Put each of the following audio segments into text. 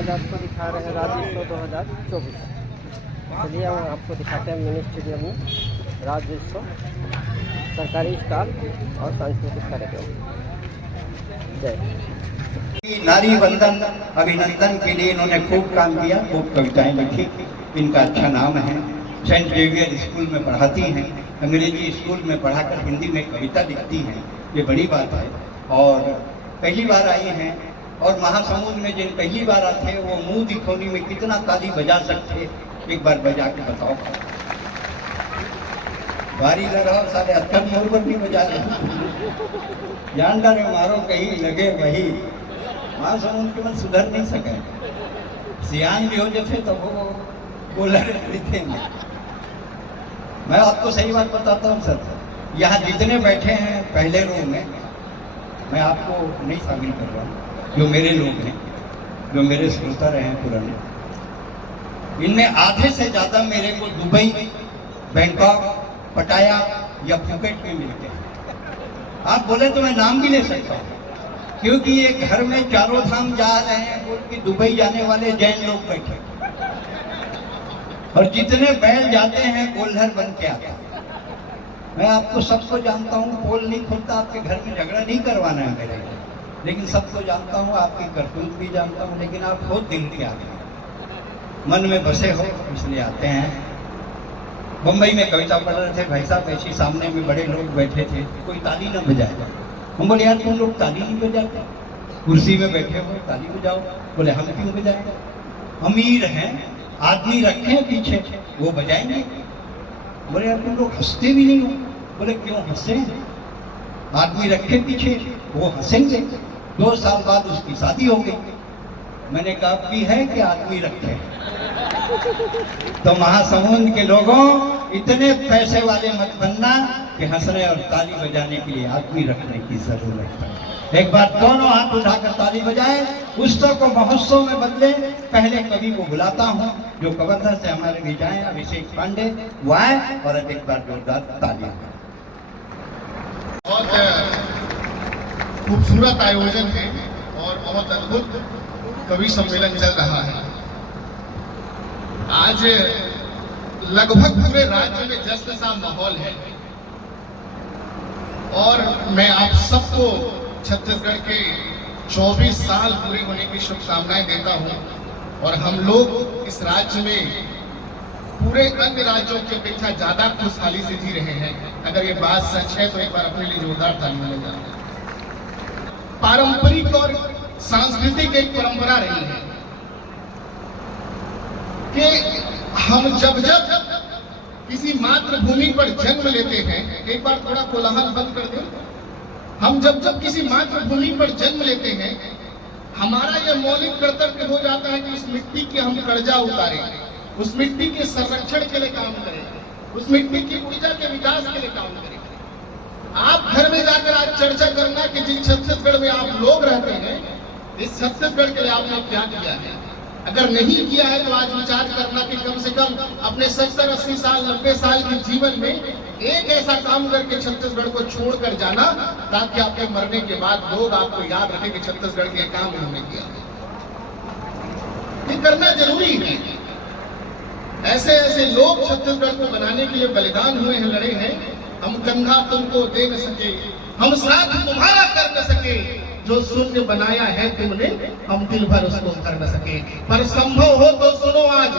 आज आपको दिखा रहे हैं राज्योत्सव 2024। चलिए हम आपको दिखाते हैं मिनी स्टेडियम में राज्योत्सव, सरकारी स्टॉल और सांस्कृतिक कार्यक्रम। जय। नारी वंदन अभिनंदन के लिए इन्होंने खूब काम किया, खूब कविताएं लिखी। इनका अच्छा नाम है। सेंट जेवियर स्कूल में पढ़ाती हैं, अंग्रेजी स्कूल में पढ़ाकर हिंदी में कविता लिखती हैं, ये बड़ी बात है। और पहली बार आई हैं, और महासमुंद में जिन पहली बार आते वो मुंह दिखोनी में कितना ताली बजा सकते, एक बार बजा के बताओ। बारी लगाओ, सारे अत्थर मोर पर नहीं बजा रहे। जानदार मारो कहीं लगे वही। महासमुंद के मन सुधर नहीं सके। सियान भी हो जाते तो वो बोलर लिखे। मैं आपको सही बात बताता हूँ सर, यहाँ जितने बैठे हैं पहले रो में, मैं आपको नहीं शामिल कर रहा हूँ, जो मेरे लोग हैं, जो मेरे श्रोता रहे हैं पुराने, इनमें आधे से ज़्यादा मेरे को दुबई, बैंकॉक, पटाया या फुकेट में मिलते हैं। आप बोले तो मैं नाम भी ले सकता हूँ, क्योंकि ये घर में चारों धाम जा रहे हैं बोल के दुबई जाने वाले जैन लोग बैठे, और जितने बैल जाते हैं गोलहर बन के आता। मैं आपको सबको जानता हूँ, पोल नहीं खुलता, आपके घर में झगड़ा नहीं करवाना है मेरे, लेकिन सबको जानता हूँ, आपकी करतूत भी जानता हूँ, लेकिन आप खुद दिल के आते हैं, मन में बसे हो, इसलिए आते हैं। मुंबई में कविता पढ़ रहे थे भाई साहब, ऐसी सामने में बड़े लोग बैठे थे, कोई ताली न बजाए। हम बोले यार तुम लोग ताली नहीं बजाते, कुर्सी में बैठे हो ताली बजाओ। बोले हम क्यों बजाए, अमीर हैं, आदमी रखे हैं पीछे, वो बजाएंगे। बोले यार तुम लोग हंसते भी नहीं हो। बोले क्यों हंसे, आदमी रखे पीछे, वो हंसेंगे। 2 साल बाद उसकी शादी हो गई। मैंने कहा भी है कि आदमी रखे। तो महासमुंद के लोगों, इतने पैसे वाले मत बनना कि हंसने और ताली बजाने के लिए आदमी रखने की जरूरत है। एक बार दोनों हाथ उठाकर ताली बजाए, उत्सव को महोत्सव में बदले। पहले कवि को बुलाता हूँ जो कवर्धा से हमारे भी जाए, अभिषेक पांडे, वो आए और एक बार जोरदार तालियां। बहुत खूबसूरत आयोजन है और बहुत अद्भुत कवि सम्मेलन चल रहा है। आज लगभग पूरे राज्य में जश्न सा माहौल है, और मैं आप सबको छत्तीसगढ़ के 24 साल पूरे होने की शुभकामनाएं देता हूं। और हम लोग इस राज्य में पूरे अन्य राज्यों की अपेक्षा ज्यादा खुशहाली से जी रहे हैं। अगर ये बात सच है तो एक बार अपने लिए जोरदार तालियां बजाएं। पारंपरिक और सांस्कृतिक एक परंपरा रही है कि हम जब किसी मातृभूमि पर जन्म लेते हैं, एक बार थोड़ा कोलाहल बंद कर दें। हम जब किसी मातृभूमि पर जन्म लेते हैं, हमारा यह मौलिक कर्तव्य हो जाता है कि उस मिट्टी के हम कर्जा उतारें, उस मिट्टी के संरक्षण के लिए काम करें, उस मिट्टी की ऊर्जा के विकास के लिए काम करें। आप घर में जाकर आज चर्चा करना कि जिस छत्तीसगढ़ में आप लोग रहते हैं, इस छत्तीसगढ़ के लिए आपने क्या किया है। अगर नहीं किया है तो आज विचार करना कि कम से कम अपने 70, 80 साल, 90 साल के जीवन में एक ऐसा काम करके छत्तीसगढ़ को छोड़कर जाना, ताकि आपके मरने के बाद लोग आपको याद रखें कि छत्तीसगढ़ के काम उन्होंने किया। ये करना जरूरी है। ऐसे ऐसे लोग छत्तीसगढ़ को बनाने के लिए बलिदान हुए हैं, लड़े हैं। हम कंधा तुमको दे न सके, हम साथ तुम्हारा कर न सके, जो शून्य बनाया है तुमने, हम दिल भर उसको कर न सके। पर संभव हो तो सुनो आज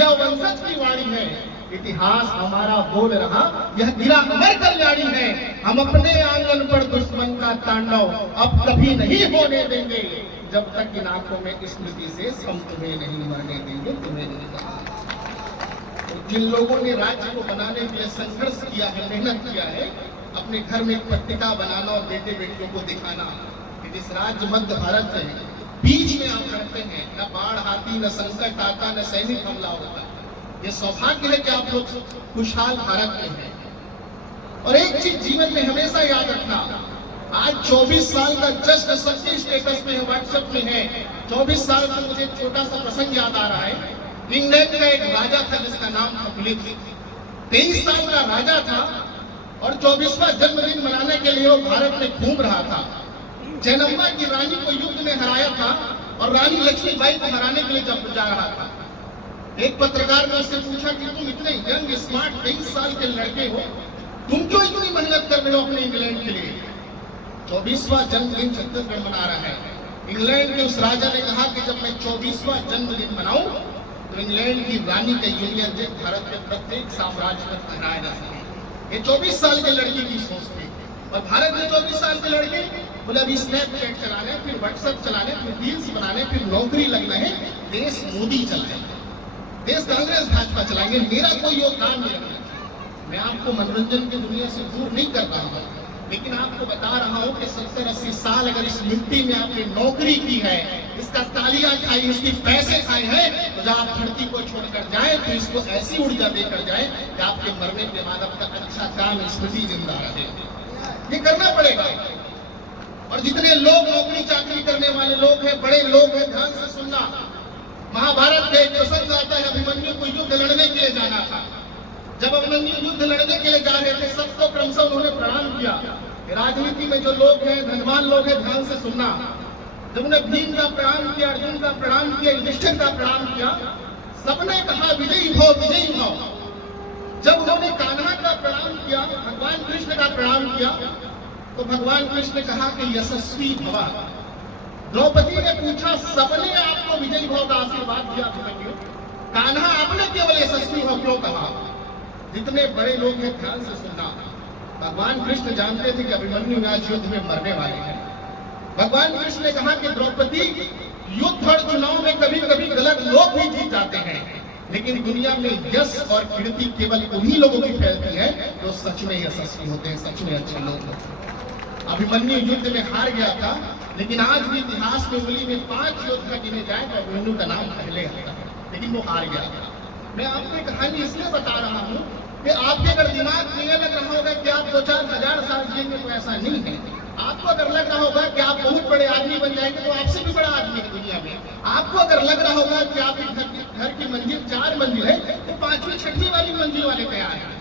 यह वंशज की वाणी है, इतिहास हमारा बोल रहा, यह गिरा अमर कल्याणी है। हम अपने आंगन पर दुश्मन का तांडव अब कभी नहीं होने देंगे, जब तक इन आंखों में स्मृति से हम तुम्हें नहीं मरने देंगे, तुम्हें नहीं देंगे। जिन लोगों ने राज्य को बनाने के लिए संघर्ष किया है, मेहनत किया है, अपने घर में एक पट्टिका बनाना और बेटे बेटियों को दिखाना कि जिस राज्य मध्य भारत से बीच में आप रहते हैं, न बाढ़ आती, न संकट आता, न सैनिक हमला होता। ये सौभाग्य है कि आप लोग खुशहाल भारत में हैं। और एक चीज जीवन में हमेशा याद रखना, आज 24 साल का जश्न सबके स्टेटस में है, व्हाट्सएप में है। 24 साल से मुझे छोटा सा प्रसंग याद आ रहा है। इंग्लैंड का एक राजा था जिसका नाम था फिलिप। 23 साल का राजा था और 24वां जन्मदिन मनाने के लिए वो भारत में घूम रहा था। जैनम्मा की रानी को युद्ध में हराया था, और रानी लक्ष्मीबाई को हराने के लिए जब जा रहा था। एक पत्रकार ने उससे पूछा कि तुम इतने यंग स्मार्ट 23 साल के लड़के हो, तुम क्यों इतनी मेहनत कर रहे हो अपने इंग्लैंड के लिए? 24वां जन्मदिन छत्तीसगढ़ मना रहा है। इंग्लैंड के उस राजा ने कहा कि जब मैं 24वां जन्मदिन मनाऊं तो इंग्लैंड की रानी का यूनियन जैक भारत के प्रत्येक साम्राज्य पर फहराया जा सके। ये 24 साल के लड़के की सोच थी। और भारत में 24 साल के लड़के बोले अभी स्नैपचैट चलाने, फिर व्हाट्सएप चलाने, फिर रील्स बनाने, फिर नौकरी लगना है, देश मोदी चलाएंगे, देश कांग्रेस भाजपा चलाएंगे, मेरा कोई योगदान नहीं रखना। मैं आपको मनोरंजन की दुनिया से दूर नहीं कर रहा हूँ, लेकिन आपको बता रहा हूँ कि 70-80 साल अगर इस मिट्टी में आपने नौकरी की है, इसका तालियां खाई, इसके पैसे खाए हैं, तो जब आप धरती को छोड़कर जाए तो इसको ऐसी ऊर्जा देकर जाए कि आपके मरने के बाद आपका अच्छा काम स्मृति जिंदा रहे। ये करना पड़ेगा। और जितने लोग नौकरी चाकरी करने वाले लोग हैं, बड़े लोग हैं, ध्यान से सुनना। महाभारत में एक प्रसंग आता है, अभिमन्यु को युद्ध लड़ने के लिए जाना था। जब अभिमन्यु युद्ध लड़ने के लिए जा रहे थे, सबको क्रमशः उन्होंने प्रणाम किया। राजनीति में जो लोग हैं, धनवान लोग हैं, ध्यान से सुनना। जब उन्हें भीम का प्रणाम किया, अर्जुन का प्रणाम किया, युधिष्ठिर का प्रणाम किया, सबने कहा विजयी भव, विजयी भव। जब उन्होंने कान्हा का प्रणाम किया, भगवान कृष्ण का प्रणाम किया, तो भगवान कृष्ण ने कहा कि यशस्वी भव। द्रौपदी ने पूछा, सबने आपको विजयी भव का आशीर्वाद दिया अभिमन्यु, कान्हा आपने केवल यशस्वी भव क्यों कहा? जितने बड़े लोग हैं, ध्यान से सुनना। भगवान कृष्ण जानते थे कि अभिमन्यु आज युद्ध में मरने वाले हैं। भगवान कृष्ण ने कहा कि द्रौपदी, युद्ध और चुनाव में कभी कभी गलत लोग भी जीत जाते हैं, लेकिन दुनिया में यश और कीर्ति केवल उन्हीं लोगों की फैलती है जो सच में यशस्वी होते हैं, सच में अच्छे लोग होते हैं। अभिमन्यु युद्ध में हार गया था, लेकिन आज भी इतिहास में उंगली में 5 योद्धा गिने जाए तो अभिमन्यु का नाम पहले आता है, लेकिन वो हार गया था। मैं आपको एक कहानी इसलिए बता रहा हूँ कि आपके अगर दिमाग में ये लग रहा होगा कि आप 2-4 हजार साल जिएंगे, तो ऐसा नहीं है। आपको अगर लग रहा होगा कि आप बहुत बड़े आदमी बन जाएंगे, तो आपसे भी बड़ा आदमी है दुनिया में। आपको अगर लग रहा होगा कि आपके घर की मंजिल 4 मंजिल है, तो 5वीं 6वीं वाली मंजिल वाले तैयार हैं।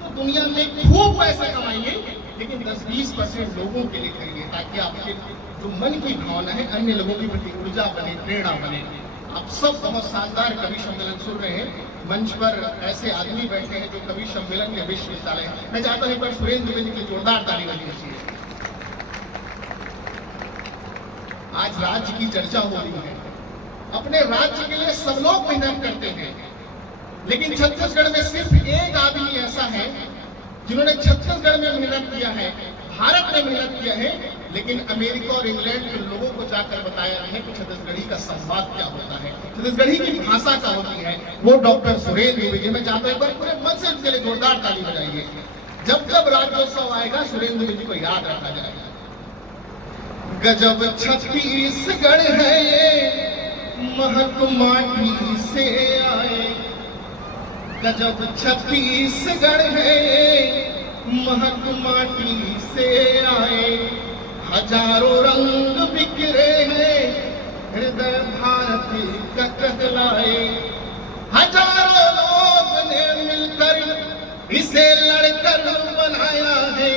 तो दुनिया में खूब पैसा कमाइए, लेकिन 10-20% लोगों के लिए करिए, ताकि आपके जो मन की भावना है अन्य लोगों की प्रति ऊर्जा बने, प्रेरणा बने। आप सब बहुत शानदार कवि सम्मेलन सुन रहे हैं। मंच पर ऐसे आदमी बैठे हैं जो कवि सम्मेलन के विश्वविद्यालय है। मैं चाहता हूँ एक बार सुरेंद्र द्विवेदी के लिए जोरदार ताली बजानी चाहिए। आज राज्य की चर्चा हो रही है। अपने राज्य के लिए सब लोग मेहनत करते हैं, लेकिन छत्तीसगढ़ में सिर्फ एक आदमी ऐसा है जिन्होंने छत्तीसगढ़ में मेहनत किया है, भारत में मेहनत किया है, लेकिन अमेरिका और इंग्लैंड के लोगों को जाकर बताया है कि छत्तीसगढ़ी का संवाद क्या होता है, छत्तीसगढ़ी की भाषा क्या होती है। वो डॉक्टर सुरेंद्र द्विवेदी। मैं चाहता हूं एक बार पूरे मन से उनके लिए जोरदार ताली बजाइए। जब जब राज्योत्सव आएगा, सुरेंद्र द्विवेदी को याद रखा जाएगा। गजब छत्तीसगढ़ है ये, महक माटी से आए। गजब छत्तीसगढ़ है ये, महक माटी से आए। हजारों रंग बिखरे हैं, हृदय भारती का कहलाए। हजारों लोग ने मिलकर इसे लड़कर बनाया है।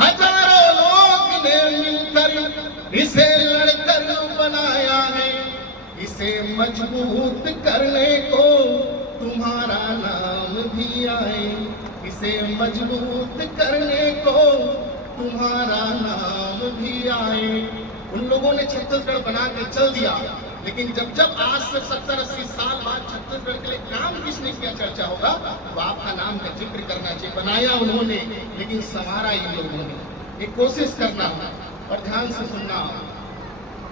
हजारों लोग ने मिलकर इसे लड़कर बनाया है। इसे मजबूत करने को तुम्हारा नाम भी आए। इसे मजबूत करने को तुम्हारा नाम भी आए। उन लोगों ने छत्तीसगढ़ बना के चल दिया, लेकिन जब जब आज से 70-80 साल बाद छत्तीसगढ़ के लिए काम किसने किया चर्चा होगा, तो आपका नाम का जिक्र करना चाहिए। बनाया उन्होंने, लेकिन संवारा इन लोगों ने। एक कोशिश करना और ध्यान से सुनना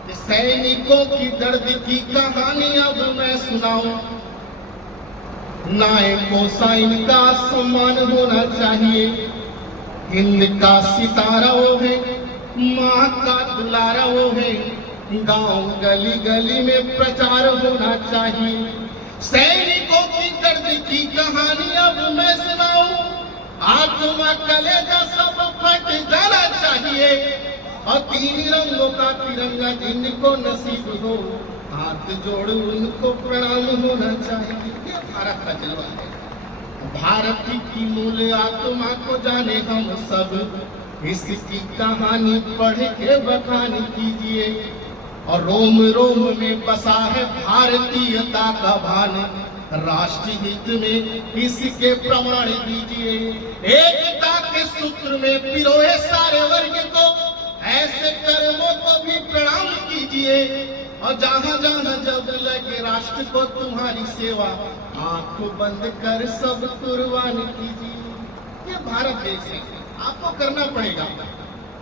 कि सैनिकों की दर्द की कहानी अब मैं सुनाऊं। नायकों साइन का सम्मान होना चाहिए। हिंद का सितारा वो है, माँ का दुलारा वो है। गांव गली गली में प्रचार होना चाहिए। सैनिकों की दर्द की कहानी अब मैं सुनाऊं। आत्मा कलेजा सब फट जाना चाहिए। और 3 रंगों का तिरंगा जिनको नसीब हो, हाथ जोड़ उनको प्रणाम होना चाहिए। ये भारत का जलवा है। भारत की मूल आत्मा को जाने हम सब, इसकी कहानी पढ़ के बखान कीजिए। और रोम रोम में बसा है भारतीयता का भान। राष्ट्र हित में इसके प्रमाण दीजिए, एकता के सूत्र में पिरोए सारे वर्ग को, ऐसे कर्मों को भी प्रणाम कीजिए। और जहां जहां जब लगे राष्ट्र को तुम्हारी सेवा, आंख बंद कर सब कुर्बान कीजिए। ये भारत देश है, आपको करना पड़ेगा।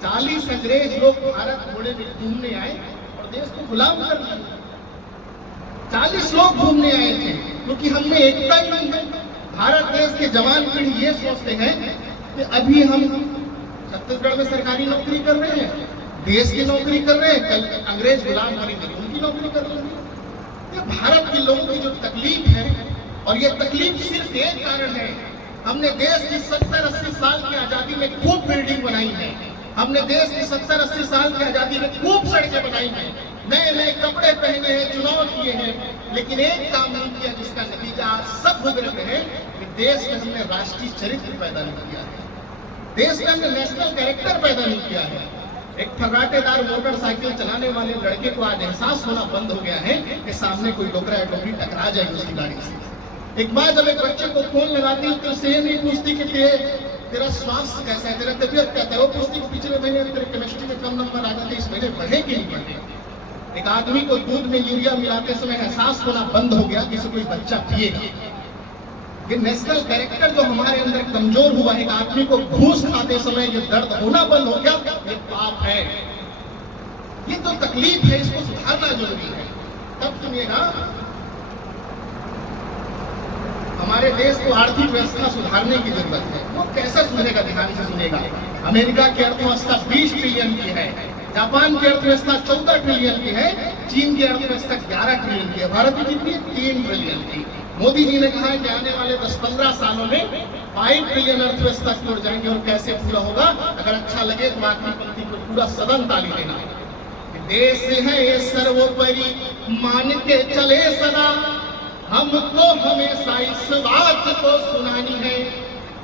40 अंग्रेज लोग भारत घोड़े में घूमने आए और देश को गुलाम कर दिया। 40 लोग घूमने आए थे, क्योंकि हमने एकता ही नहीं है। भारत देश के जवान पीढ़ी ये सोचते हैं कि अभी हम छत्तीसगढ़ में सरकारी नौकरी कर रहे हैं, देश की नौकरी कर रहे हैं, कल अंग्रेज गुलाम बनेंगे उनकी नौकरी कर लेंगे। ये भारत के लोगों की जो तकलीफ है, और ये तकलीफ सिर्फ एक कारण है, हमने देश की 70-80 साल की आजादी में खूब बिल्डिंग बनाई है, हमने देश की 70-80 साल की आजादी में खूब सड़कें बनाई हैं, नए नए कपड़े पहने हैं, चुनाव किए हैं, लेकिन एक काम नहीं किया जिसका नतीजा आज सब भुगत रहे हैं कि देश में हमने राष्ट्रीय चरित्र पैदा नहीं किया है, देश में हमने नेशनल कैरेक्टर पैदा नहीं किया है। एक फर्राटेदार मोटरसाइकिल चलाने वाले लड़के को आज एहसास होना बंद हो गया है कि सामने कोई डोकरा या डोकरी टकरा जाएगी उसकी गाड़ी से। एक माँ जब एक बच्चे को फोन लगाती है तो उसे ये नहीं पूछती कि तेरा स्वास्थ्य कैसा है, तेरा तबियत कैसा है, वो पूछती कि पिछले महीने तेरे केमिस्ट्री में कम नंबर आ गए थे, इस महीने बढ़े कि नहीं बढ़े। एक आदमी को दूध में यूरिया मिलाते समय एहसास होना बंद हो गया कि कोई बच्चा पिएगा। ये नेशनल कैरेक्टर जो हमारे अंदर कमजोर हुआ है, एक आदमी को घूस खाते समय ये दर्द होना बंद हो गया, ये पाप है। ये तो तकलीफ है, इसको सुधारना जरूरी है। तब सुनिएगा, हमारे देश को आर्थिक व्यवस्था सुधारने की जरूरत है। वो कैसे सुधरेगा, ध्यान से सुनेगा। अमेरिका की अर्थव्यवस्था 20 ट्रिलियन की है, जापान की अर्थव्यवस्था 14 ट्रिलियन की है, चीन की अर्थव्यवस्था 11 ट्रिलियन की है, भारत की कितनी 3 ट्रिलियन की। मोदी जी ने कहा है कि आने वाले 10-15 सालों में 5 ट्रिलियन अर्थव्यवस्था की ओर जाएंगे। और कैसे पूरा होगा, अगर अच्छा लगे तो आखिरी पंक्ति को पूरा सदन ताली देना। देश है ये सर्वोपरि मान के चले सदा, हमको हमेशा इस बात को सुनानी है,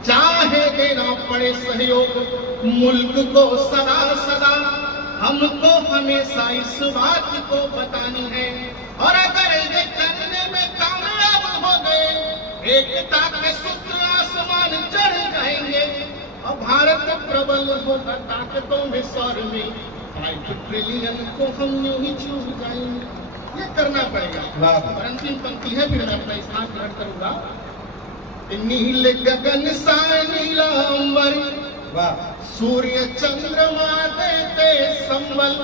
चाहे देना पड़े सहयोग मुल्क को सदा सदा, हमको हमेशा इस बात को बतानी है। और अगर ये करने में कामयाब हो गए, एकता के सूत्र आसमान चढ़ जाएंगे और भारत प्रबल होगा ताकतों में स्वर में, 5 ट्रिलियन को हम यूं ही छू जाएंगे। ये करना पड़ेगा। और अंतिम पंक्ति है, फिर मैं अपना स्थान ग्रहण करूंगा। नील गगन सा नीला अंबर, सूर्य चंद्रमा देते संबल,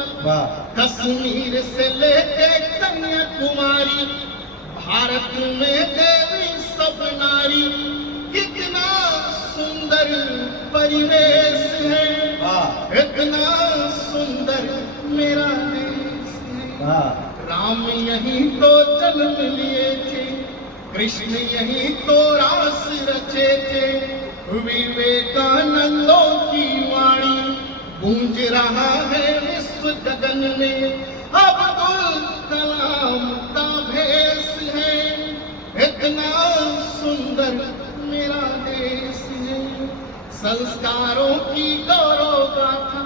कश्मीर से लेके कन्याकुमारी, भारत में देवी सब नारी, कितना सुंदर परिवेश है, इतना सुंदर मेरा देश है। राम यहीं तो जन्म लिए थे, कृष्ण यहीं तो रास रचे थे, विवेकानंदों की वाणी गूंज रहा है विश्व गगन में, अब्दुल कलाम का भेष है, इतना सुंदर मेरा देश है। संस्कारों की गौरव गाथा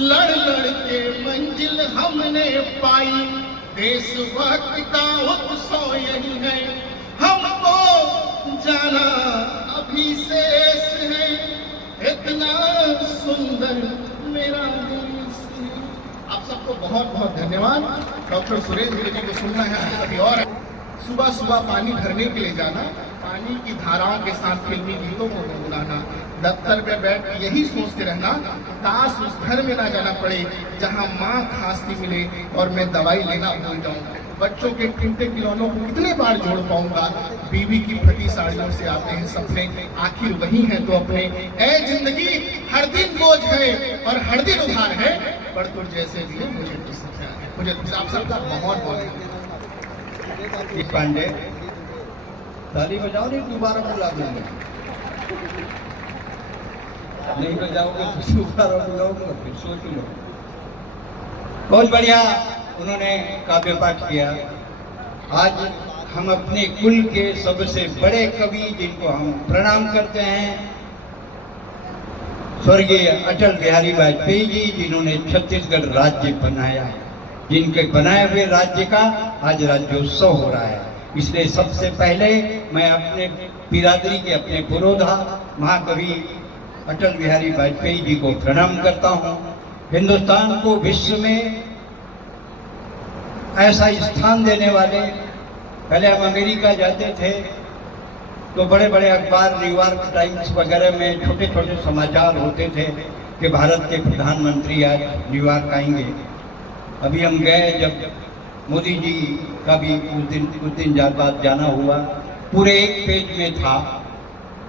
लड़ लड़ के मंजिल हमने पाई, देशभक्त का उत्सव यही है, हमको जाना अभी शेष है, इतना सुंदर मेरा देश है। आप सबको बहुत बहुत धन्यवाद। डॉक्टर सुरेश जी को सुनना है अभी। और सुबह सुबह पानी भरने के लिए जाना, पानी की धाराओं के साथ फिल्मी गीतों को गुनगुनाना, दफ्तर में बैठ के यही सोचते रहना, काश उस घर में ना जाना पड़े जहां माँ खांसती मिले और मैं दवाई लेना भूल जाऊं। बच्चों के टिंटे खिलौनों को कितने बार जोड़ पाऊंगा, बीवी की फटी साड़ियों से आते हैं सपने, आखिर वही है तो अपने। ऐ जिंदगी हर दिन बोझ है और हर दिन उधार है, पर तुझ जैसे भी मुझे तुझसे प्यार है। मुझे आप सबका बहुत बहुत पांडे, ताली बजाओ, नहीं दोबारा बुला दूंगा, नहीं बजाओगे तो दोबारा बुलाऊंगा, फिर सोच लो। बहुत बढ़िया उन्होंने काव्य पाठ किया। आज हम अपने कुल के सबसे बड़े कवि जिनको हम प्रणाम करते हैं, स्वर्गीय अटल बिहारी वाजपेयी जी, जिन्होंने छत्तीसगढ़ राज्य बनाया। जिनके बनाए हुए राज्य का आज राज्योत्सव हो रहा है। इसलिए सबसे पहले मैं अपने बिरादरी के अपने पुरोधा महाकवि अटल बिहारी वाजपेयी जी को प्रणाम करता हूँ। हिंदुस्तान को विश्व में ऐसा स्थान देने वाले, पहले हम अमेरिका जाते थे तो बड़े बड़े अखबार, न्यूयॉर्क टाइम्स वगैरह में छोटे छोटे समाचार होते थे कि भारत के प्रधानमंत्री आज न्यूयॉर्क आएंगे। अभी हम गए, जब मोदी जी का भी कुछ दिन बाद जाना हुआ, पूरे एक पेज में था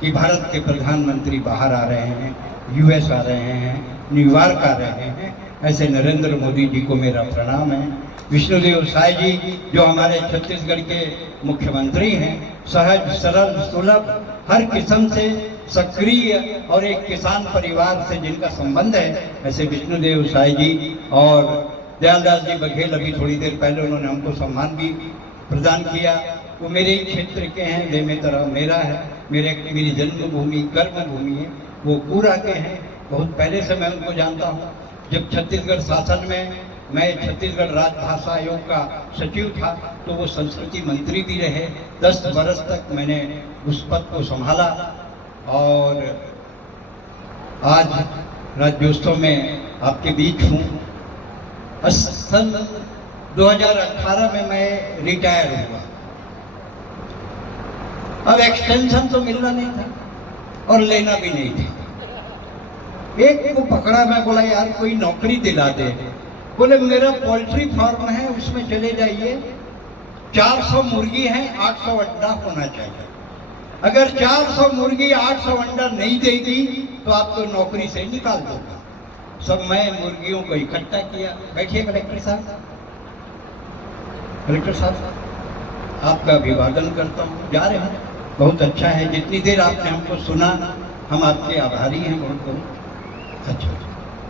कि भारत के प्रधानमंत्री बाहर आ रहे हैं, यूएस आ रहे हैं, न्यूयॉर्क आ रहे हैं। ऐसे नरेंद्र मोदी जी को मेरा प्रणाम है। विष्णुदेव साय जी जो हमारे छत्तीसगढ़ के मुख्यमंत्री हैं, सहज, सरल, सुलभ, हर किस्म से सक्रिय और एक किसान परिवार से जिनका संबंध है, ऐसे विष्णुदेव साय जी और दयालदास जी बघेल, अभी थोड़ी देर पहले उन्होंने हमको सम्मान भी प्रदान किया। वो मेरे ही क्षेत्र के हैं, बेमेतरा मेरा है, मेरी जन्मभूमि, कर्मभूमि है, वो पूरा के हैं। बहुत पहले से मैं उनको जानता हूँ। जब छत्तीसगढ़ शासन में मैं छत्तीसगढ़ राजभाषा आयोग का सचिव था तो वो संस्कृति मंत्री भी रहे। 10 वर्ष तक मैंने उस पद को संभाला और आज राज्योत्सव में आपके बीच हूँ। सन 2018 में मैं रिटायर हुआ। अब एक्सटेंशन तो मिलना नहीं था और लेना भी नहीं था। एक को पकड़ा, मैं बोला यार कोई नौकरी दिला दे। बोले मेरा पोल्ट्री फार्म है, उसमें चले जाइए, 400 मुर्गी हैं, 800 अंडा होना चाहिए। अगर 400 मुर्गी 800 अंडा नहीं देगी तो आपको नौकरी से निकाल दूंगा। सब मैं मुर्गियों को इकट्ठा किया। बैठिए कलेक्टर साहब। कलेक्टर साहब आपका अभिवादन करता हूँ। जा रहे हैं, बहुत अच्छा है। जितनी देर आपने हमको सुना, हम आपके आभारी हैं बहुत बहुत। अच्छा,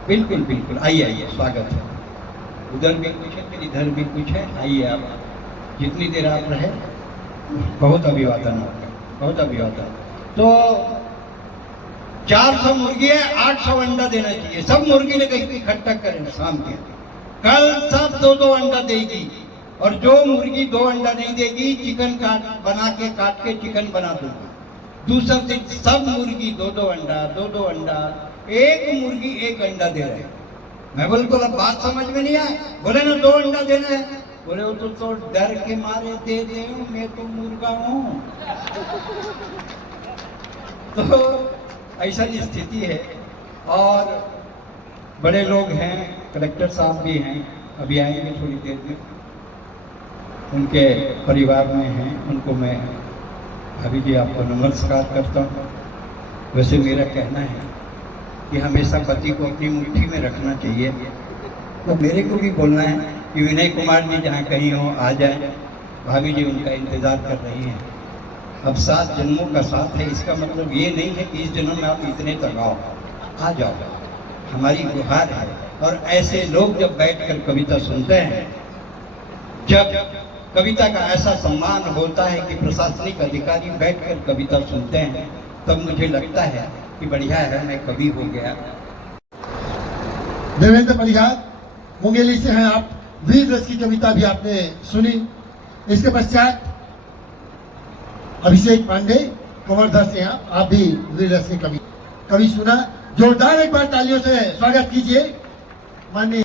बिल्कुल बिल्कुल, आइए आइए, स्वागत है। उधर भी कुछ है, फिर इधर भी कुछ है, आइए आप। जितनी देर आप रहे, बहुत अभिवादन आपका, बहुत अभिवादन। तो 400 मुर्गी है, 800 अंडा देना चाहिए। सब मुर्गी ने कहीं इकट्ठा करें शाम के, कल सब 2-2 अंडा देगी। और जो मुर्गी 2 अंडा नहीं देगी, चिकन काट के चिकन बना दूंगा। दूसरा दिन सब मुर्गी 2-2 अंडा, 2-2 अंडा। एक मुर्गी 1 अंडा दे रहे हैं। मैं बोल अब बात समझ में नहीं आए। बोले ना 2 अंडा देना है। बोले वो तो डर के मारे दे दे, मैं तो मुर्गा हूँ। तो ऐसा ही स्थिति है। और बड़े लोग हैं, कलेक्टर साहब भी हैं, अभी आएंगे थोड़ी देर में, उनके परिवार में हैं, उनको मैं अभी भी आपको नमस्कार करता हूँ। वैसे मेरा कहना है कि हमेशा पति को अपनी मुट्ठी में रखना चाहिए। तो मेरे को भी बोलना है कि विनय कुमार जी जहाँ कहीं हो आ जाए। भाभी जी उनका इंतज़ार कर रही हैं। अब 7 जन्मों का साथ है, इसका मतलब ये नहीं है कि इस जन्म में आप इतने तक आओ, आ जाओ, हमारी गुहार है। और ऐसे लोग जब बैठकर कविता सुनते हैं, जब कविता का ऐसा सम्मान होता है कि प्रशासनिक अधिकारी बैठकर कविता सुनते हैं, तब मुझे लगता है कि बढ़िया है, मैं कवि हो गया। देवेंद्र परिहार मुंगेली से हैं आप। वीर रस की कविता भी आपने सुनी। इसके पश्चात अभिषेक पांडे कवर्धा से हैं आप भी वीर रस की कवि सुना। जोरदार एक बार तालियों से स्वागत कीजिए माननीय